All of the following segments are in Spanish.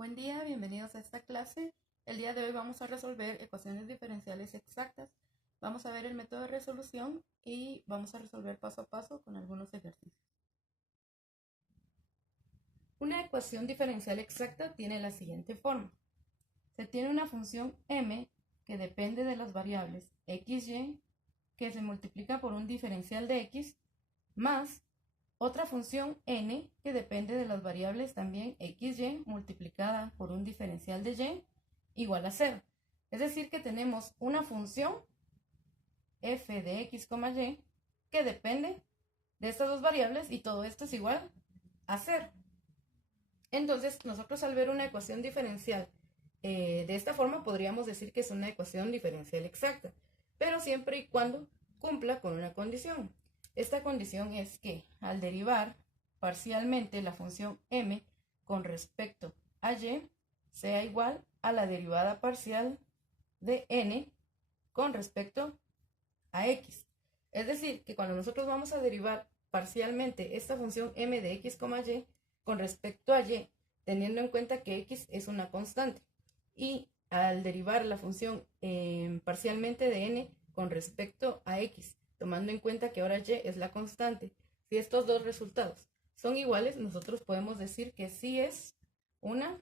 Buen día, bienvenidos a esta clase. El día de hoy vamos a resolver ecuaciones diferenciales exactas. Vamos a ver el método de resolución y vamos a resolver paso a paso con algunos ejercicios. Una ecuación diferencial exacta tiene la siguiente forma. Se tiene una función m que depende de las variables x, y, que se multiplica por un diferencial de x, más otra función n que depende de las variables también x, y multiplicada por un diferencial de y igual a 0. Es decir que tenemos una función f de x, y que depende de estas dos variables y todo esto es igual a 0. Entonces nosotros al ver una ecuación diferencial de esta forma podríamos decir que es una ecuación diferencial exacta, pero siempre y cuando cumpla con una condición. Esta condición es que al derivar parcialmente la función m con respecto a y sea igual a la derivada parcial de n con respecto a x. Es decir, que cuando nosotros vamos a derivar parcialmente esta función m de x, y con respecto a y, teniendo en cuenta que x es una constante, y al derivar la función parcialmente de n con respecto a x, tomando en cuenta que ahora y es la constante, si estos dos resultados son iguales, nosotros podemos decir que sí es una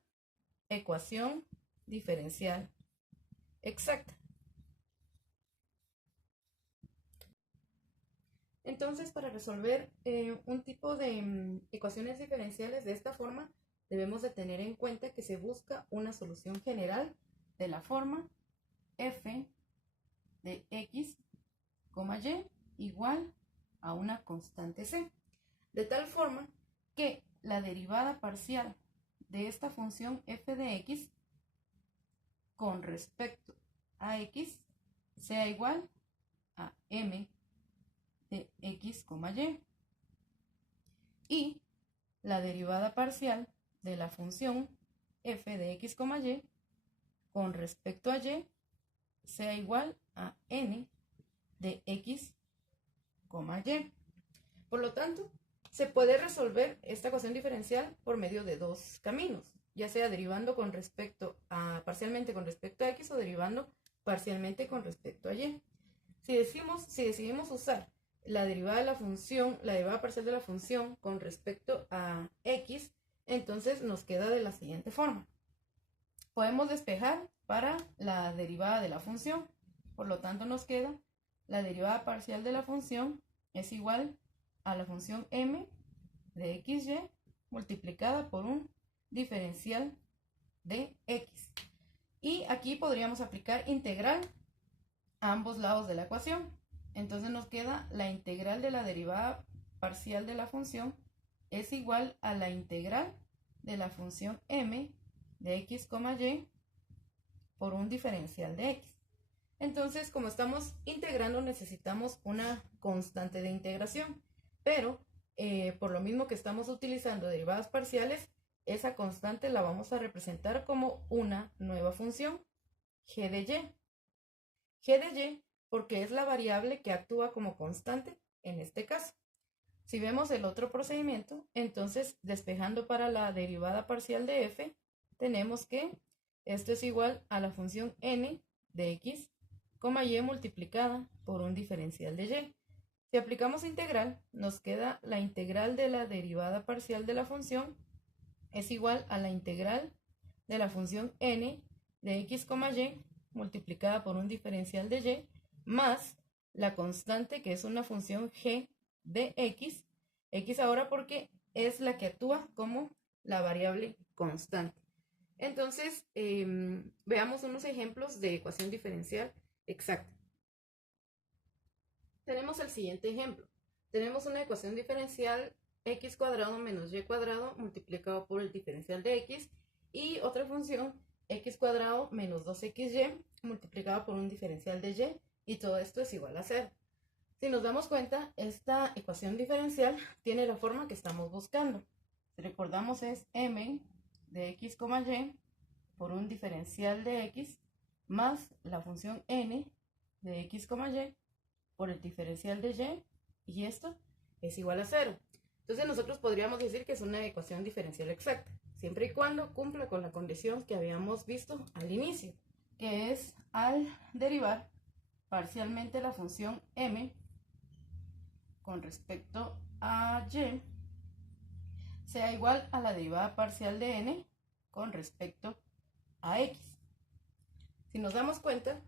ecuación diferencial exacta. Entonces, para resolver un tipo de ecuaciones diferenciales de esta forma, debemos de tener en cuenta que se busca una solución general de la forma f de x, y igual a una constante c, de tal forma que la derivada parcial de esta función f de x con respecto a x sea igual a m de x, y la derivada parcial de la función f de x, y con respecto a y sea igual a n de x, y. Por lo tanto, se puede resolver esta ecuación diferencial por medio de dos caminos, ya sea derivando parcialmente con respecto a x o derivando parcialmente con respecto a y. Si decidimos usar la derivada de la función, la derivada parcial de la función con respecto a x, entonces nos queda de la siguiente forma. Podemos despejar para la derivada de la función, por lo tanto nos queda la derivada parcial de la función es igual a la función m de x, y multiplicada por un diferencial de x. Y aquí podríamos aplicar integral a ambos lados de la ecuación. Entonces nos queda la integral de la derivada parcial de la función es igual a la integral de la función m de x, y por un diferencial de x. Entonces, como estamos integrando, necesitamos una constante de integración, pero por lo mismo que estamos utilizando derivadas parciales, esa constante la vamos a representar como una nueva función, g de y. G de y porque es la variable que actúa como constante en este caso. Si vemos el otro procedimiento, entonces despejando para la derivada parcial de f, tenemos que esto es igual a la función n de x, y multiplicada por un diferencial de y. Si aplicamos integral, nos queda la integral de la derivada parcial de la función es igual a la integral de la función n de x, y multiplicada por un diferencial de y más la constante que es una función g de x ahora porque es la que actúa como la variable constante. Entonces, veamos unos ejemplos de ecuación diferencial exacta. Tenemos el siguiente ejemplo. Tenemos una ecuación diferencial x cuadrado menos y cuadrado multiplicado por el diferencial de x y otra función x cuadrado menos 2xy multiplicado por un diferencial de y todo esto es igual a 0. Si nos damos cuenta, esta ecuación diferencial tiene la forma que estamos buscando. Si recordamos es m de x, y por un diferencial de x más la función n de x, y por el diferencial de y esto es igual a 0. Entonces nosotros podríamos decir que es una ecuación diferencial exacta. siempre y cuando cumpla con la condición que habíamos visto al inicio, que es al derivar parcialmente la función m con respecto a y sea igual a la derivada parcial de n con respecto a x. Si nos damos cuenta,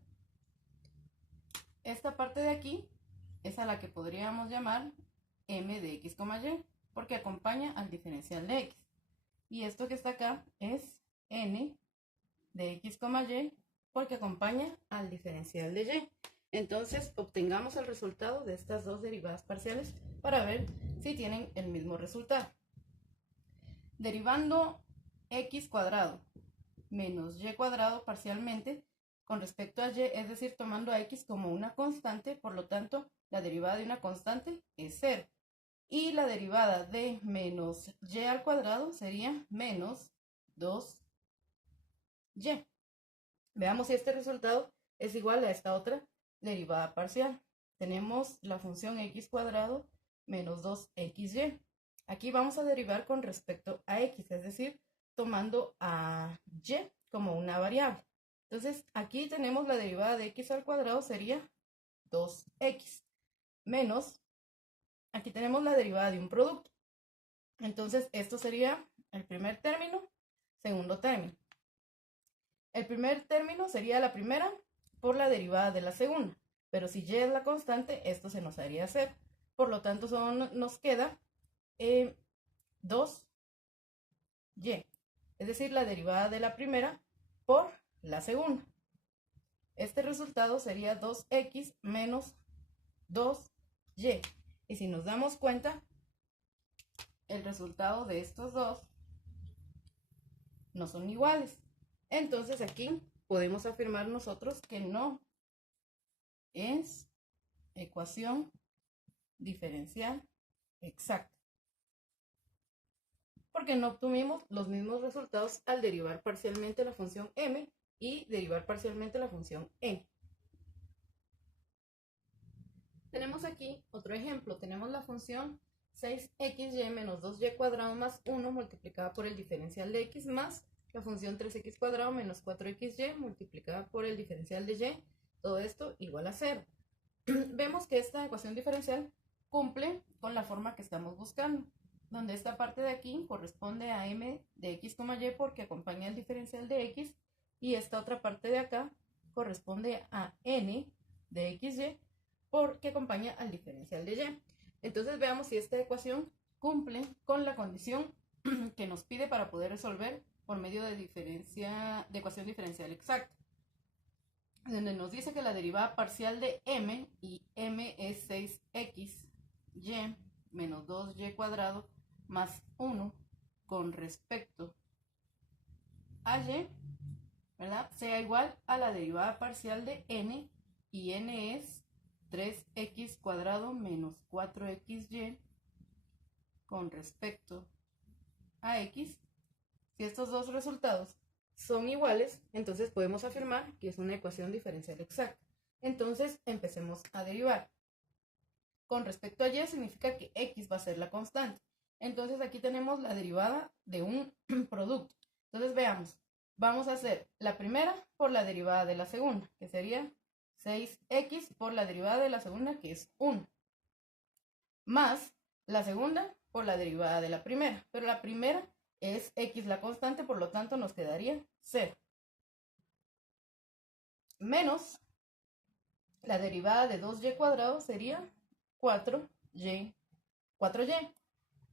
esta parte de aquí es a la que podríamos llamar m de x, y, porque acompaña al diferencial de x. Y esto que está acá es n de x, y, porque acompaña al diferencial de y. Entonces, obtengamos el resultado de estas dos derivadas parciales para ver si tienen el mismo resultado. Derivando x cuadrado menos y cuadrado parcialmente con respecto a y, es decir, tomando a x como una constante, por lo tanto, la derivada de una constante es 0. Y la derivada de menos y al cuadrado sería menos 2y. Veamos si este resultado es igual a esta otra derivada parcial. Tenemos la función x cuadrado menos 2xy. Aquí vamos a derivar con respecto a x, es decir, tomando a y como una variable. Entonces, aquí tenemos la derivada de x al cuadrado sería 2x menos, aquí tenemos la derivada de un producto. Entonces, esto sería el primer término, segundo término. El primer término sería la primera por la derivada de la segunda, pero si y es la constante, esto se nos haría 0. Por lo tanto, solo nos queda 2y, es decir, la derivada de la primera por la segunda. Este resultado sería 2x menos 2y. Y si nos damos cuenta, el resultado de estos dos no son iguales. Entonces aquí podemos afirmar nosotros que no es ecuación diferencial exacta, porque no obtuvimos los mismos resultados al derivar parcialmente la función m y derivar parcialmente la función n. Tenemos aquí otro ejemplo. Tenemos la función 6xy menos 2y cuadrado más 1 multiplicada por el diferencial de x más la función 3x cuadrado menos 4xy multiplicada por el diferencial de y. Todo esto igual a 0. Vemos que esta ecuación diferencial cumple con la forma que estamos buscando, donde esta parte de aquí corresponde a m de x, y porque acompaña el diferencial de x, y esta otra parte de acá corresponde a n de xy porque acompaña al diferencial de y. Entonces veamos si esta ecuación cumple con la condición que nos pide para poder resolver por medio de ecuación diferencial exacta, donde nos dice que la derivada parcial de m, y m es 6xy menos 2y cuadrado más 1 con respecto a y, ¿verdad?, sea igual a la derivada parcial de n, y n es 3x cuadrado menos 4xy con respecto a x. Si estos dos resultados son iguales, entonces podemos afirmar que es una ecuación diferencial exacta. Entonces empecemos a derivar. Con respecto a y significa que x va a ser la constante. Entonces aquí tenemos la derivada de un producto. Entonces veamos, vamos a hacer la primera por la derivada de la segunda, que sería 6x por la derivada de la segunda, que es 1, más la segunda por la derivada de la primera, pero la primera es x la constante, por lo tanto nos quedaría 0, menos la derivada de 2y cuadrado sería 4y,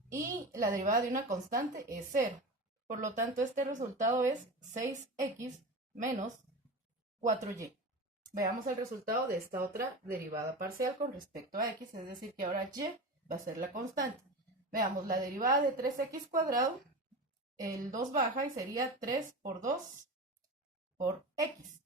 y la derivada de una constante es 0, por lo tanto este resultado es 6x menos 4y. Veamos el resultado de esta otra derivada parcial con respecto a x, es decir que ahora y va a ser la constante. Veamos, la derivada de 3x cuadrado, el 2 baja y sería 3 por 2 por x,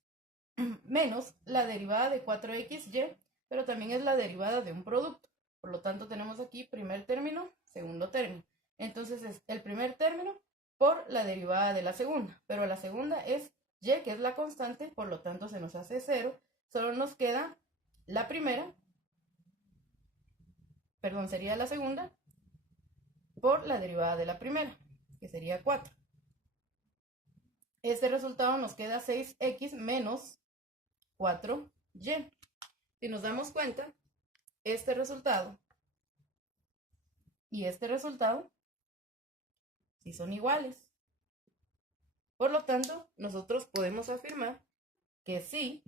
menos la derivada de 4xy, pero también es la derivada de un producto. Por lo tanto, tenemos aquí primer término, segundo término. Entonces es el primer término por la derivada de la segunda, pero la segunda es y, que es la constante, por lo tanto se nos hace 0. Solo nos queda la primera, perdón, sería la segunda por la derivada de la primera, que sería 4. este resultado nos queda 6x menos 4y. Si nos damos cuenta, este resultado y este resultado sí son iguales. Por lo tanto, nosotros podemos afirmar que sí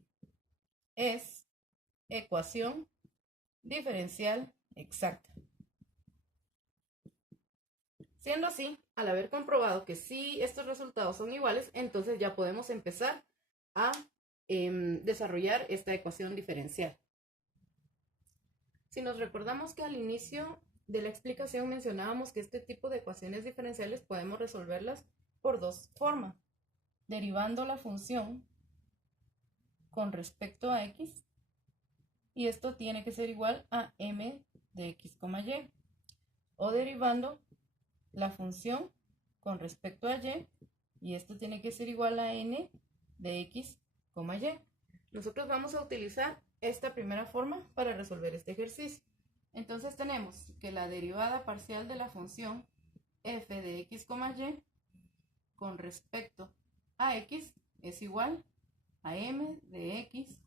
es ecuación diferencial exacta. Siendo así, al haber comprobado que sí estos resultados son iguales, entonces ya podemos empezar a desarrollar esta ecuación diferencial. Si nos recordamos que al inicio de la explicación mencionábamos que este tipo de ecuaciones diferenciales podemos resolverlas por dos formas: derivando la función con respecto a x, y esto tiene que ser igual a m de x, y, o derivando la función con respecto a y, y esto tiene que ser igual a n de x, y. Nosotros vamos a utilizar esta primera forma para resolver este ejercicio. Entonces tenemos que la derivada parcial de la función f de x, y con respecto a x es igual a m de x,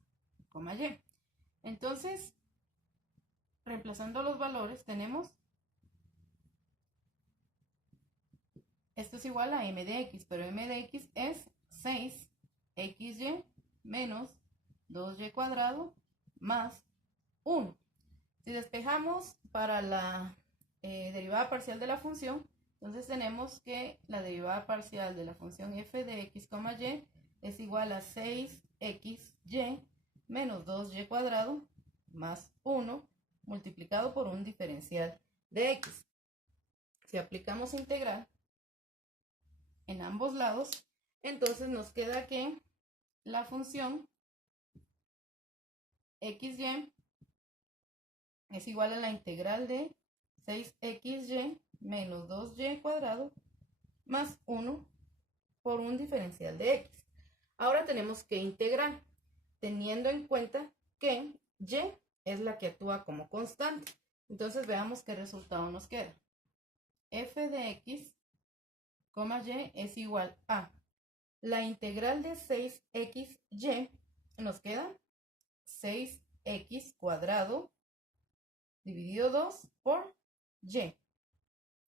y. Entonces, reemplazando los valores, tenemos esto es igual a m de x, pero m de x es 6xy menos 2y cuadrado más 1. Si despejamos para la derivada parcial de la función, entonces tenemos que la derivada parcial de la función f de x, y es igual a 6xy menos 2y cuadrado más 1 multiplicado por un diferencial de x. Si aplicamos integral en ambos lados, entonces nos queda que la función xy es igual a la integral de 6xy menos 2y cuadrado más 1 por un diferencial de x. Ahora tenemos que integrar, teniendo en cuenta que y es la que actúa como constante. Entonces veamos qué resultado nos queda. F de x, y es igual a la integral de 6xy, nos queda 6x cuadrado dividido 2 por y,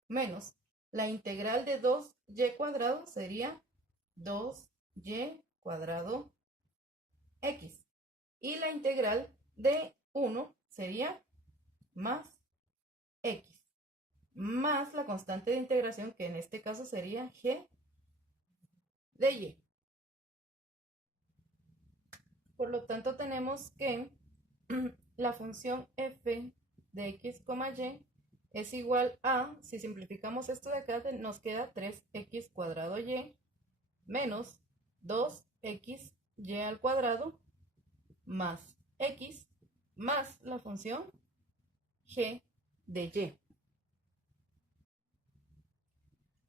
menos la integral de 2y cuadrado sería 2y cuadrado x, y la integral de 1 sería más x, más la constante de integración, que en este caso sería g de y. Por lo tanto, tenemos que la función f de x, y es igual a, si simplificamos esto de acá, nos queda 3x cuadrado y menos 2xy al cuadrado más x más la función g de y.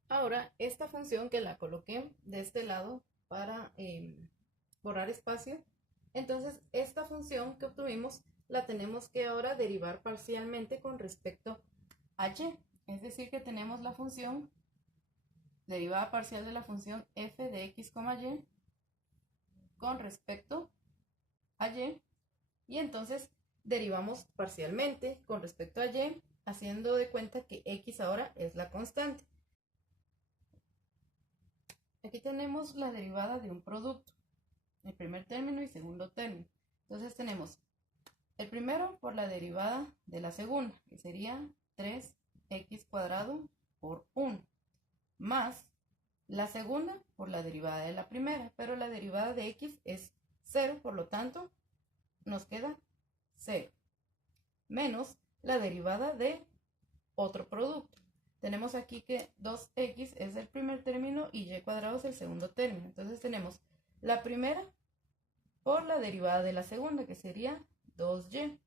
Ahora, esta función que la coloqué de este lado para borrar espacio, entonces esta función que obtuvimos la tenemos que ahora derivar parcialmente con respecto a y. Es decir, que tenemos la función derivada parcial de la función f de x, y con respecto a y, y entonces derivamos parcialmente con respecto a y, haciendo de cuenta que x ahora es la constante. Aquí tenemos la derivada de un producto, el primer término y segundo término. Entonces tenemos el primero por la derivada de la segunda, que sería 3x cuadrado por 1, más la segunda por la derivada de la primera, pero la derivada de x es 0, por lo tanto nos queda 0, menos la derivada de otro producto. Tenemos aquí que 2x es el primer término y y cuadrado es el segundo término. Entonces tenemos la primera por la derivada de la segunda, que sería 2y,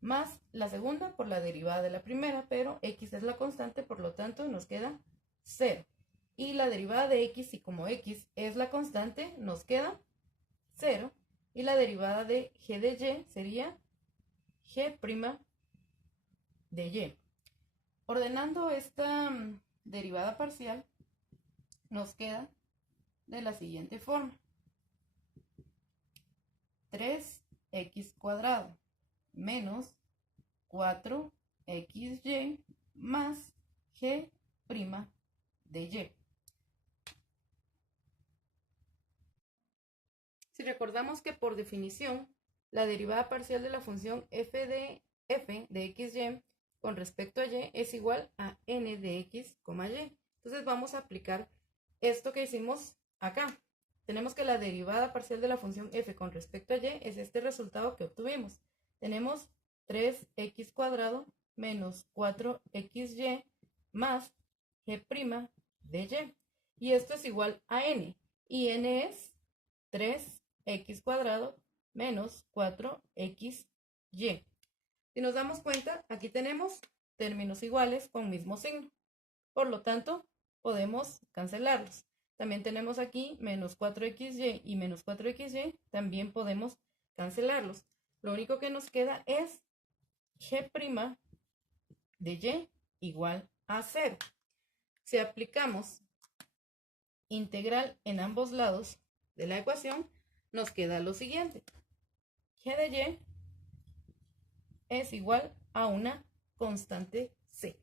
más la segunda por la derivada de la primera, pero x es la constante, por lo tanto nos queda 0. Y la derivada de x, y como x es la constante, nos queda 0. Y la derivada de g de y sería g' de y. Ordenando esta derivada parcial, nos queda de la siguiente forma. 3x cuadrado menos 4xy más g' de y. Si recordamos que por definición la derivada parcial de la función f de xy con respecto a y es igual a n de x, y. Entonces vamos a aplicar esto que hicimos acá. Tenemos que la derivada parcial de la función f con respecto a y es este resultado que obtuvimos. Tenemos 3x cuadrado menos 4xy más g' de y. Y esto es igual a n. Y n es 3x cuadrado menos 4xy. Si nos damos cuenta, aquí tenemos términos iguales con mismo signo. Por lo tanto, podemos cancelarlos. También tenemos aquí menos 4xy y menos 4xy. También podemos cancelarlos. Lo único que nos queda es g' de y igual a 0. Si aplicamos integral en ambos lados de la ecuación, nos queda lo siguiente. G de y es igual a una constante c.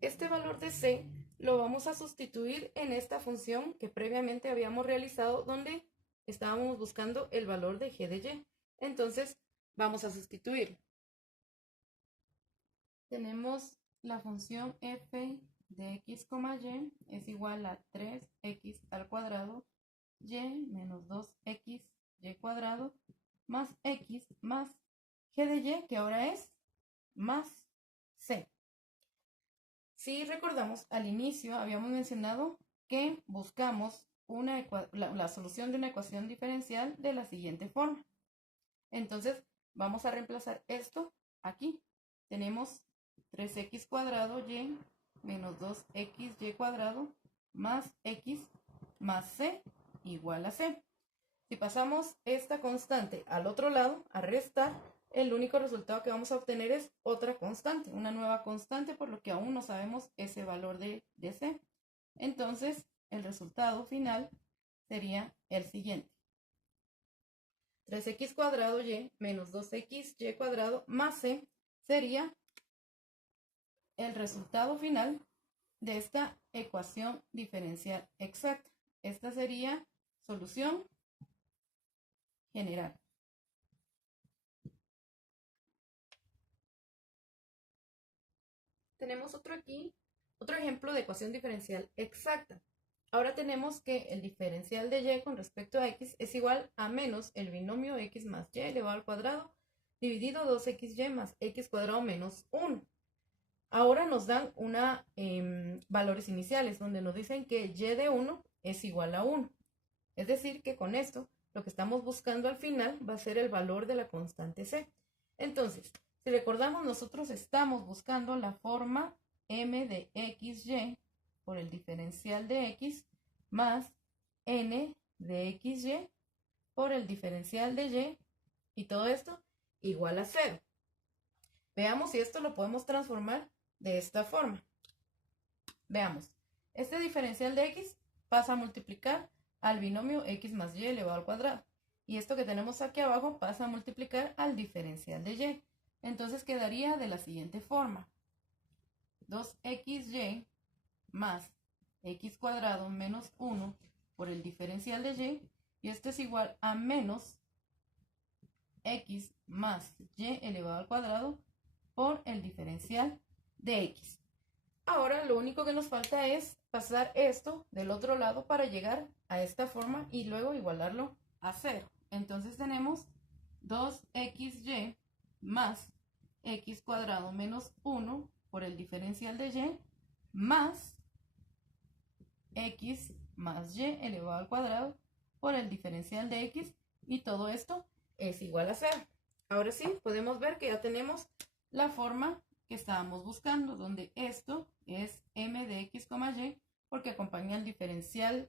Este valor de c lo vamos a sustituir en esta función que previamente habíamos realizado donde estábamos buscando el valor de g de y. Entonces vamos a sustituir. Tenemos la función f de x, y es igual a 3x al cuadrado y menos 2x y cuadrado más x más g de y, que ahora es más c. Si recordamos, al inicio habíamos mencionado que buscamos la solución de una ecuación diferencial de la siguiente forma. Entonces vamos a reemplazar esto aquí. Tenemos 3x cuadrado y menos 2xy cuadrado más x más c igual a c. Si pasamos esta constante al otro lado, a restar, el único resultado que vamos a obtener es otra constante, una nueva constante, por lo que aún no sabemos ese valor de c. Entonces, el resultado final sería el siguiente. 3x cuadrado y menos 2xy cuadrado más c sería el resultado final de esta ecuación diferencial exacta. Esta sería solución general. Tenemos otro ejemplo de ecuación diferencial exacta. Ahora tenemos que el diferencial de y con respecto a x es igual a menos el binomio x más y elevado al cuadrado dividido 2xy más x cuadrado menos 1. Ahora nos dan valores iniciales donde nos dicen que y de 1 es igual a 1. Es decir, que con esto lo que estamos buscando al final va a ser el valor de la constante c. Entonces, si recordamos, nosotros estamos buscando la forma m de xy por el diferencial de x más n de xy por el diferencial de y, y todo esto igual a 0. Veamos si esto lo podemos transformar de esta forma. Veamos, este diferencial de x pasa a multiplicar al binomio x más y elevado al cuadrado. Y esto que tenemos aquí abajo pasa a multiplicar al diferencial de y. Entonces quedaría de la siguiente forma. 2xy más x cuadrado menos 1 por el diferencial de y. Y esto es igual a menos x más y elevado al cuadrado por el diferencial de x. Ahora lo único que nos falta es pasar esto del otro lado para llegar a esta forma y luego igualarlo a 0. Entonces tenemos 2xy más x cuadrado menos 1 por el diferencial de y más x más y elevado al cuadrado por el diferencial de x, y todo esto es igual a 0. Ahora sí, podemos ver que ya tenemos la forma que estábamos buscando, donde esto es m de x, y, porque acompaña el diferencial,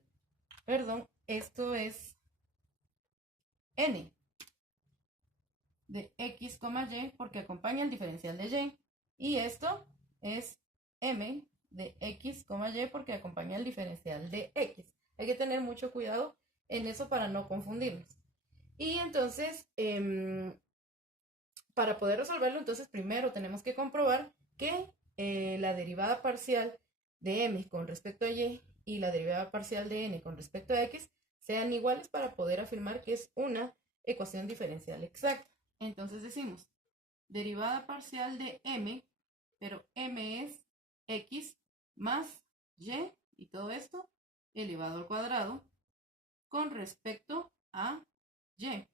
esto es n de x, y, porque acompaña el diferencial de y, y esto es m de x, y porque acompaña el diferencial de x. Hay que tener mucho cuidado en eso para no confundirnos. Y entonces, para poder resolverlo, entonces primero tenemos que comprobar que la derivada parcial de m con respecto a y la derivada parcial de n con respecto a x sean iguales para poder afirmar que es una ecuación diferencial exacta. Entonces decimos, derivada parcial de m, pero m es x más y todo esto elevado al cuadrado con respecto a y.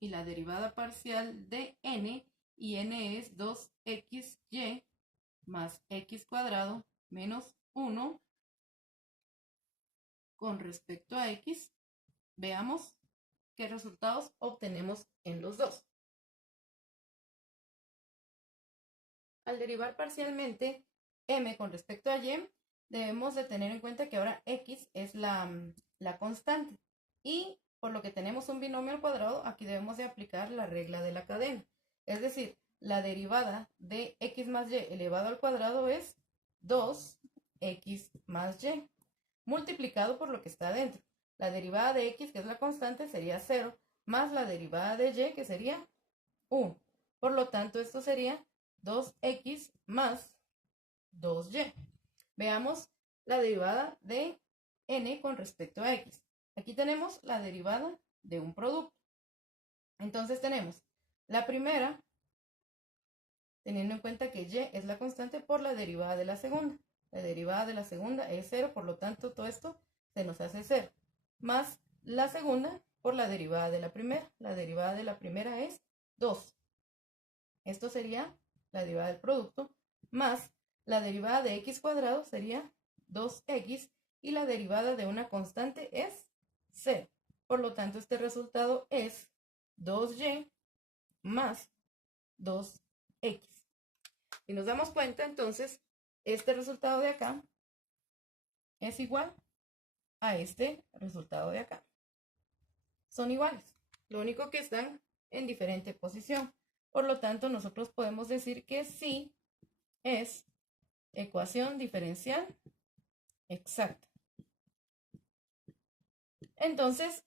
Y la derivada parcial de n, y n es 2xy más x cuadrado menos 1 con respecto a x. Veamos qué resultados obtenemos en los dos. Al derivar parcialmente m con respecto a y, debemos de tener en cuenta que ahora x es la constante. Y por lo que tenemos un binomio al cuadrado, aquí debemos de aplicar la regla de la cadena. Es decir, la derivada de x más y elevado al cuadrado es 2x más y, multiplicado por lo que está adentro. La derivada de x, que es la constante, sería 0, más la derivada de y, que sería 1. Por lo tanto, esto sería 2x más 2y. Veamos la derivada de n con respecto a x. Aquí tenemos la derivada de un producto. Entonces tenemos la primera, teniendo en cuenta que y es la constante, por la derivada de la segunda. La derivada de la segunda es 0, por lo tanto todo esto se nos hace 0. Más la segunda por la derivada de la primera. La derivada de la primera es 2. Esto sería la derivada del producto, más la derivada de x cuadrado sería 2x, y la derivada de una constante es 0. Por lo tanto, este resultado es 2y más 2x. Si nos damos cuenta, entonces, este resultado de acá es igual a este resultado de acá. Son iguales. Lo único que están en diferente posición. Por lo tanto, nosotros podemos decir que sí es ecuación diferencial exacta. Entonces,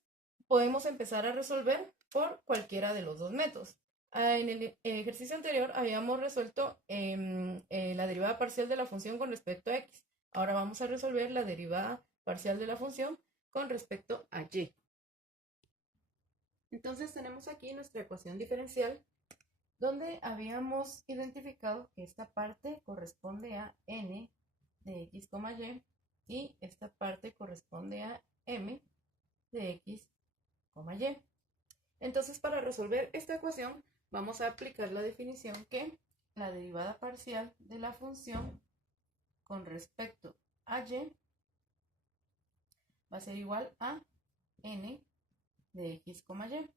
podemos empezar a resolver por cualquiera de los dos métodos. En el ejercicio anterior habíamos resuelto la derivada parcial de la función con respecto a x. Ahora vamos a resolver la derivada parcial de la función con respecto a y. Entonces tenemos aquí nuestra ecuación diferencial, donde habíamos identificado que esta parte corresponde a n de x, y esta parte corresponde a m de x, y. Entonces, para resolver esta ecuación, vamos a aplicar la definición que la derivada parcial de la función con respecto a y va a ser igual a n de x, y.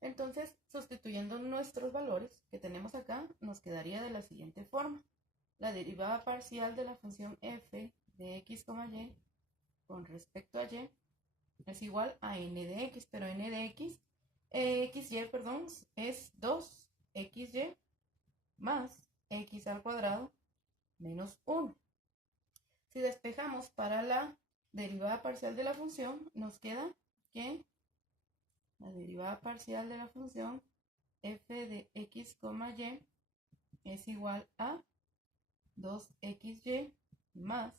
Entonces, sustituyendo nuestros valores que tenemos acá, nos quedaría de la siguiente forma. La derivada parcial de la función f de x, y con respecto a y es igual a n de x, pero n de x, es 2xy más x al cuadrado menos 1. Si despejamos para la derivada parcial de la función, nos queda que la derivada parcial de la función f de x, y es igual a 2xy más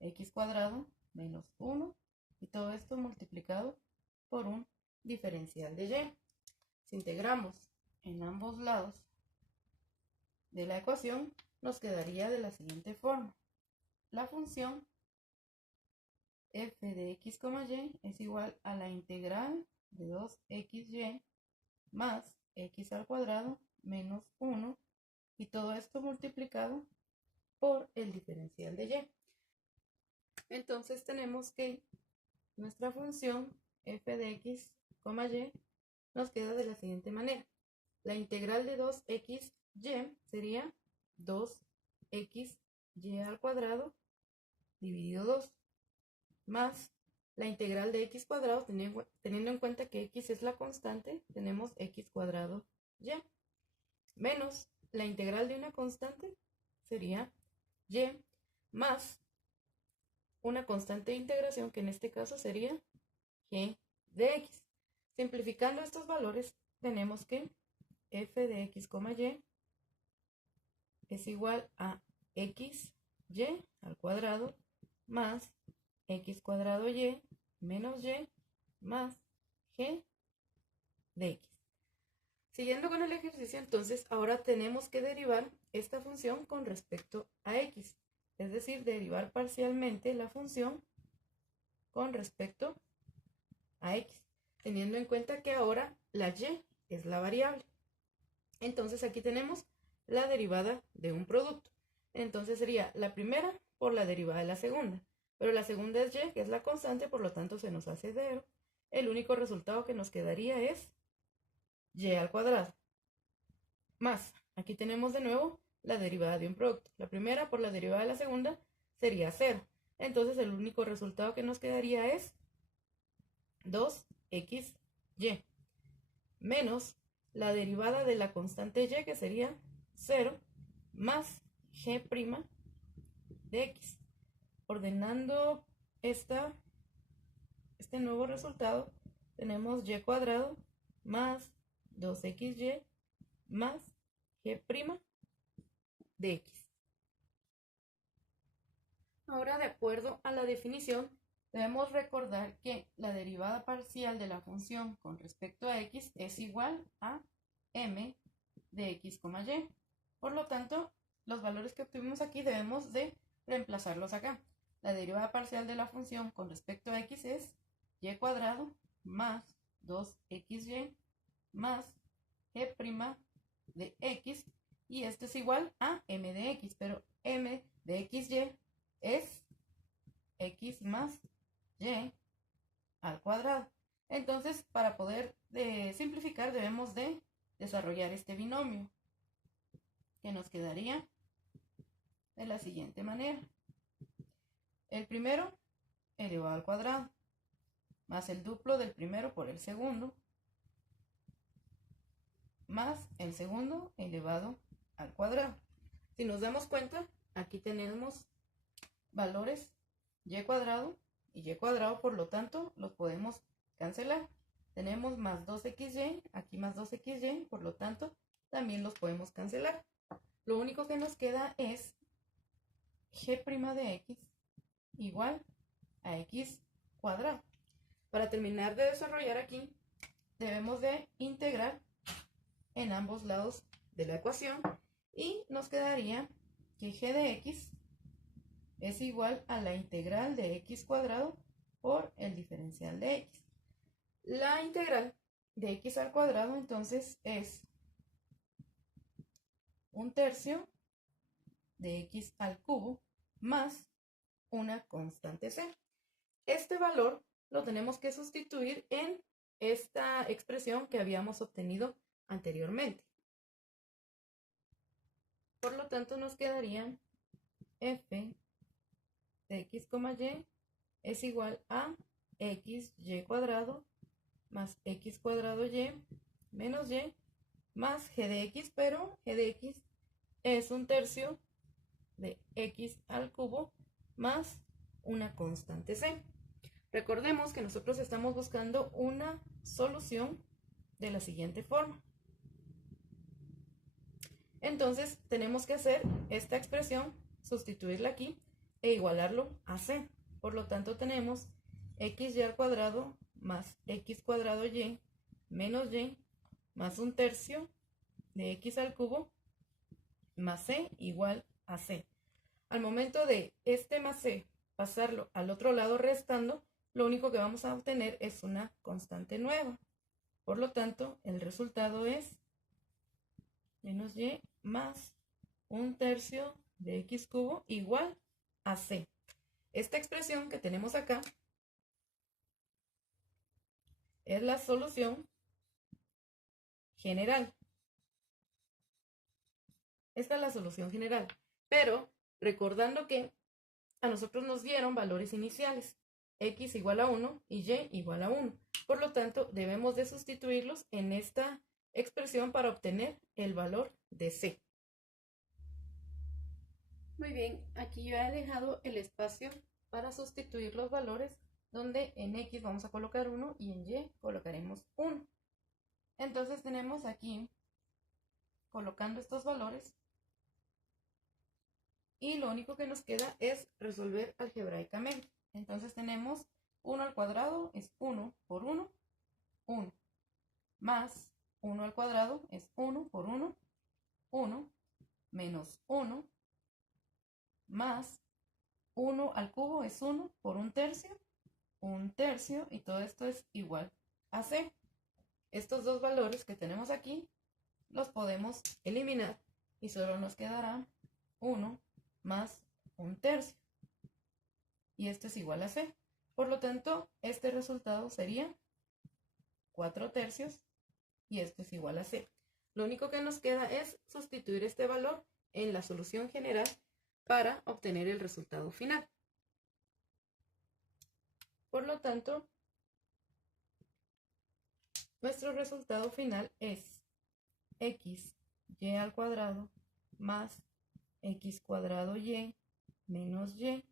x cuadrado menos 1, y todo esto multiplicado por un diferencial de y. Si integramos en ambos lados de la ecuación, nos quedaría de la siguiente forma. La función f de x, y es igual a la integral de 2xy más x al cuadrado menos 1, y todo esto multiplicado por el diferencial de y. Entonces tenemos que nuestra función f de x, y nos queda de la siguiente manera. La integral de 2xy sería 2xy al cuadrado dividido 2, más la integral de x cuadrado, teniendo en cuenta que x es la constante, tenemos x cuadrado y, menos la integral de una constante sería y más una constante de integración que en este caso sería g de x. Simplificando estos valores, tenemos que f de x, y es igual a xy al cuadrado más x cuadrado y menos y más g de x. Siguiendo con el ejercicio, entonces ahora tenemos que derivar esta función con respecto a x, es decir, derivar parcialmente la función con respecto a x, teniendo en cuenta que ahora la y es la variable. Entonces aquí tenemos la derivada de un producto. Entonces sería la primera por la derivada de la segunda, pero la segunda es y, que es la constante, por lo tanto se nos hace 0. El único resultado que nos quedaría es y al cuadrado. Más, aquí tenemos de nuevo la derivada de un producto. La primera por la derivada de la segunda sería 0. Entonces el único resultado que nos quedaría es 2xy menos la derivada de la constante y, que sería 0, más g' de x. Ordenando este nuevo resultado, tenemos y cuadrado más 2xy más g' de x. Ahora, de acuerdo a la definición, debemos recordar que la derivada parcial de la función con respecto a x es igual a m de x, y. Por lo tanto, los valores que obtuvimos aquí debemos de reemplazarlos acá. La derivada parcial de la función con respecto a x es y cuadrado más 2xy más g' de x, y esto es igual a m de x, pero m de xy es x más y al cuadrado. Entonces, para poder simplificar, debemos de desarrollar este binomio, que nos quedaría de la siguiente manera. El primero elevado al cuadrado, más el duplo del primero por el segundo, más el segundo elevado al cuadrado. Si nos damos cuenta, aquí tenemos valores y cuadrado y y cuadrado, por lo tanto los podemos cancelar. Tenemos más 2xy, aquí más 2xy, por lo tanto también los podemos cancelar. Lo único que nos queda es g' de x igual a x cuadrado. Para terminar de desarrollar aquí, debemos de integrar en ambos lados de la ecuación y nos quedaría que g de x es igual a la integral de x cuadrado por el diferencial de x. La integral de x al cuadrado entonces es 1/3 de x al cubo más una constante c. Este valor lo tenemos que sustituir en esta expresión que habíamos obtenido anteriormente. Por lo tanto, nos quedaría f de x, y es igual a xy cuadrado más x cuadrado y menos y más g de x, pero g de x es 1/3 de x al cubo más una constante c. Recordemos que nosotros estamos buscando una solución de la siguiente forma. Entonces tenemos que hacer esta expresión, sustituirla aquí e igualarlo a c. Por lo tanto tenemos xy al cuadrado más x cuadrado y menos y más 1/3 de x al cubo más c igual a c. Al momento de este más c pasarlo al otro lado restando, lo único que vamos a obtener es una constante nueva. Por lo tanto, el resultado es menos y más 1/3 de x cubo igual a c. Esta expresión que tenemos acá es la solución general. Esta es la solución general, pero recordando que a nosotros nos dieron valores iniciales, x igual a 1 y y igual a 1. Por lo tanto, debemos de sustituirlos en esta expresión para obtener el valor de c. Muy bien, aquí yo he dejado el espacio para sustituir los valores, donde en X vamos a colocar 1 y en Y colocaremos 1. Entonces tenemos aquí, colocando estos valores, y lo único que nos queda es resolver algebraicamente. Entonces tenemos 1 al cuadrado es 1 por 1, 1, más 1 al cuadrado es 1 por 1, 1, menos 1, más 1 al cubo es 1 por 1/3, y todo esto es igual a c. Estos dos valores que tenemos aquí los podemos eliminar y solo nos quedará 1 más 1/3, y esto es igual a c. Por lo tanto, este resultado sería 4/3 y esto es igual a c. Lo único que nos queda es sustituir este valor en la solución general para obtener el resultado final. Por lo tanto, nuestro resultado final es x y al cuadrado más x cuadrado y menos y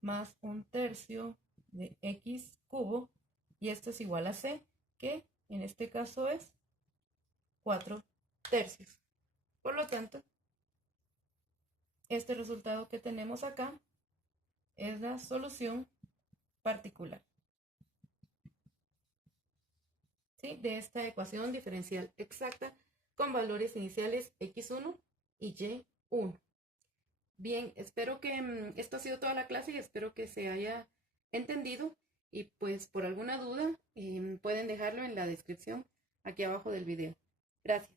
más 1/3 de x cubo, y esto es igual a c, que en este caso es 4/3. Por lo tanto, este resultado que tenemos acá es la solución particular, ¿sí?, de esta ecuación diferencial exacta con valores iniciales x1 y y1. Bien, espero que esto ha sido toda la clase y espero que se haya entendido, y pues por alguna duda pueden dejarlo en la descripción aquí abajo del video. Gracias.